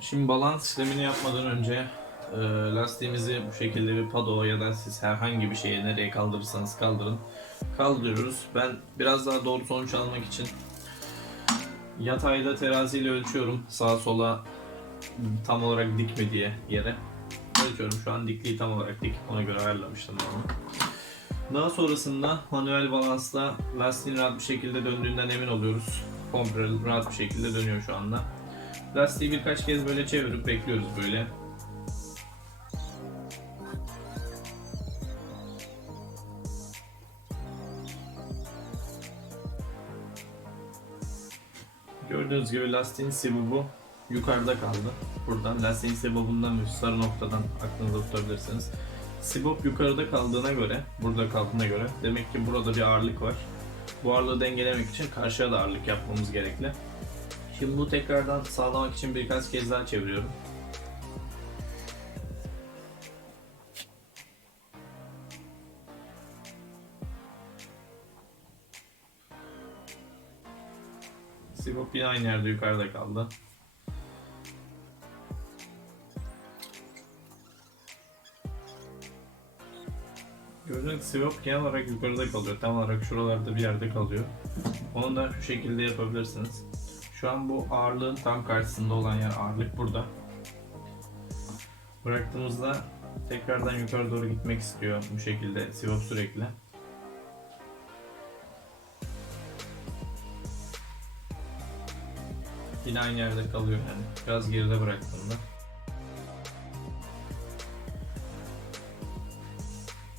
Şimdi balans işlemini yapmadan önce e, lastiğimizi bu şekilde bir pado ya da siz herhangi bir şeye nereye kaldırırsanız kaldırın. Kaldırıyoruz. Ben biraz daha doğru sonuç almak için yatayda teraziyle ölçüyorum. Sağa sola tam olarak dik mi diye yere. Ölçüyorum. Şu an dikliği tam olarak dik. Ona göre ayarlamıştım onu. Daha sonrasında manuel balansla lastiğin rahat bir şekilde döndüğünden emin oluyoruz. Komple rahat bir şekilde dönüyor şu anda. Lastiği birkaç kez böyle çevirip bekliyoruz böyle. Gördüğünüz gibi lastiğin sibobu yukarıda kaldı. Buradan lastiğin sibobundan ve sarı noktadan aklınızda tutabilirsiniz. Sibop yukarıda kaldığına göre, burada kaldığına göre demek ki burada bir ağırlık var. Bu ağırlığı dengelemek için karşıya da ağırlık yapmamız gerekli. Şimdi bu tekrardan sağlamak için birkaç kez daha çeviriyorum. Sibop yine aynı yerde yukarıda kaldı. Gördüğünüz sivop genel olarak yukarıda kalıyor. Tam olarak şuralarda bir yerde kalıyor. Onu da şu şekilde yapabilirsiniz. Şu an bu ağırlığın tam karşısında olan yer ağırlık burada. Bıraktığımızda tekrardan yukarı doğru gitmek istiyor bu şekilde sivop sürekli. Yine aynı yerde kalıyor yani. Biraz geride bıraktığımda.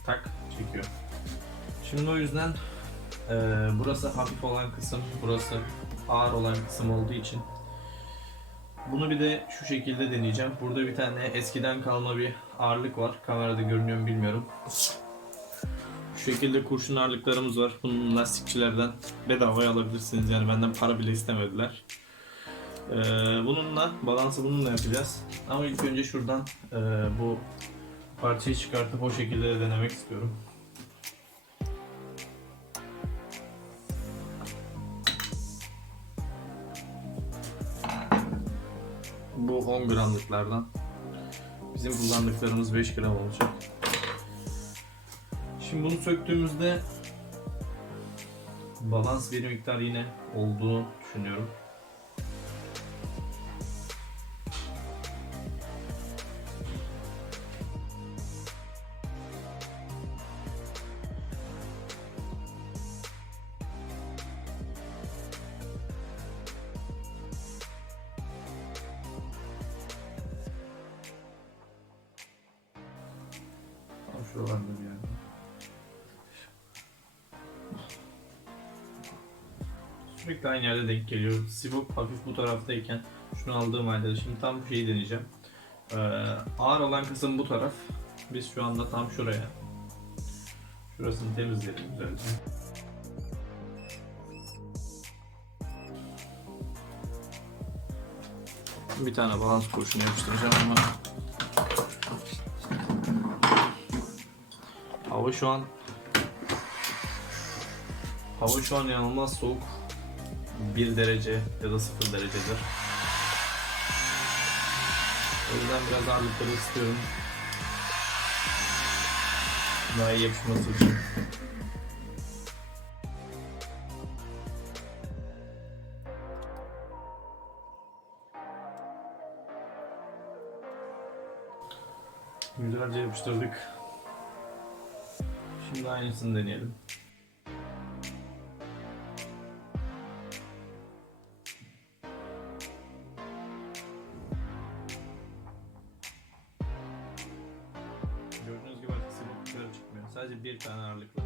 Tak çekiyor. Şimdi o yüzden eee, burası hafif olan kısım, burası ağır olan kısım olduğu için bunu bir de şu şekilde deneyeceğim. Burada bir tane eskiden kalma bir ağırlık var. Kamerada görünüyor mu bilmiyorum. Şu şekilde kurşun ağırlıklarımız var. Bunun lastikçilerden bedavaya alabilirsiniz. Yani benden para bile istemediler. Ee, bununla, balansı bununla yapacağız. Ama ilk önce şuradan e, bu parçayı çıkartıp o şekilde de denemek istiyorum. Bu 10 gramlıklardan. Bizim kullandıklarımız 5 gram olacak. Şimdi bunu söktüğümüzde balans bir miktar yine olduğunu düşünüyorum. Bir yerde. Sürekli aynı yerde denk geliyor. Sivop hafif bu taraftayken şunu aldığım halde şimdi tam bu şeyi deneyeceğim. Ee, ağır olan kısım bu taraf. Biz şu anda tam şuraya. Şurasını temizleyelim güzelce. Bir tane balans kurşunu yapıştıracağım ama Hava şu an Hava şu an inanılmaz soğuk. 1 derece ya da 0 derecedir. O yüzden biraz ağırlıkları istiyorum. Daha iyi yapışması için. Güzelce yapıştırdık. Şimdi aynısını deneyelim. Gördüğünüz gibi artık dışarı çıkmıyor. Sadece bir tane ağırlıkla.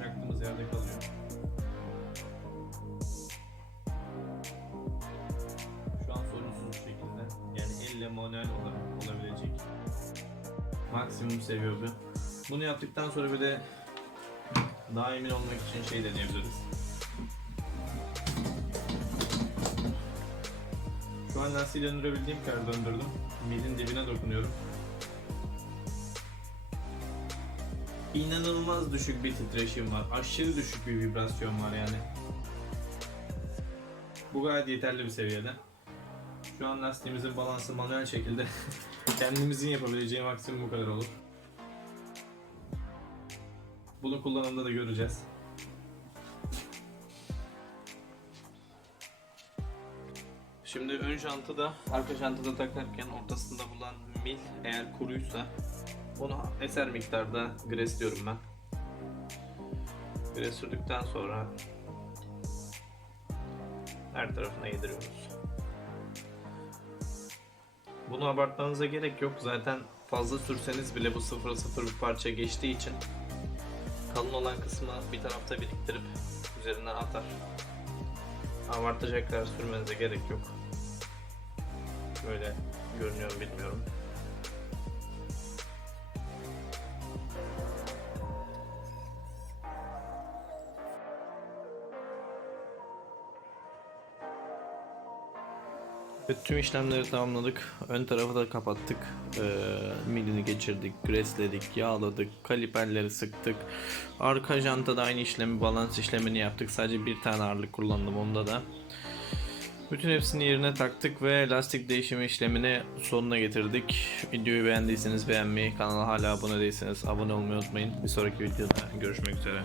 Bıraktığımız yerde kalıyor. Şu an sorunsuz bir şekilde. Yani elle manuel olarak maksimum seviyordu. Bunu yaptıktan sonra bir de daha emin olmak için şey deneyebiliriz. Şu an lastiği döndürebildiğim kadar döndürdüm. Milin dibine dokunuyorum. İnanılmaz düşük bir titreşim var. Aşırı düşük bir vibrasyon var yani. Bu gayet yeterli bir seviyede. Şu an lastiğimizin balansı manuel şekilde kendimizin yapabileceği maksimum bu kadar olur. Bunu kullanımda da göreceğiz. Şimdi ön jantı da arka jantı da takarken ortasında bulunan mil eğer kuruysa onu eser miktarda gresliyorum ben. Gres sürdükten sonra her tarafına yediriyoruz. Bunu abartmanıza gerek yok. Zaten fazla sürseniz bile bu 0-0 bir parça geçtiği için kalın olan kısmı bir tarafta biriktirip üzerine atar. Abartacak kadar sürmenize gerek yok. Böyle görünüyor bilmiyorum. Ve tüm işlemleri tamamladık. Ön tarafı da kapattık. Ee, milini geçirdik, gresledik, yağladık, kaliperleri sıktık. Arka janta da aynı işlemi, balans işlemini yaptık. Sadece bir tane ağırlık kullandım onda da. Bütün hepsini yerine taktık ve lastik değişimi işlemini sonuna getirdik. Videoyu beğendiyseniz beğenmeyi, kanala hala abone değilseniz abone olmayı unutmayın. Bir sonraki videoda görüşmek üzere.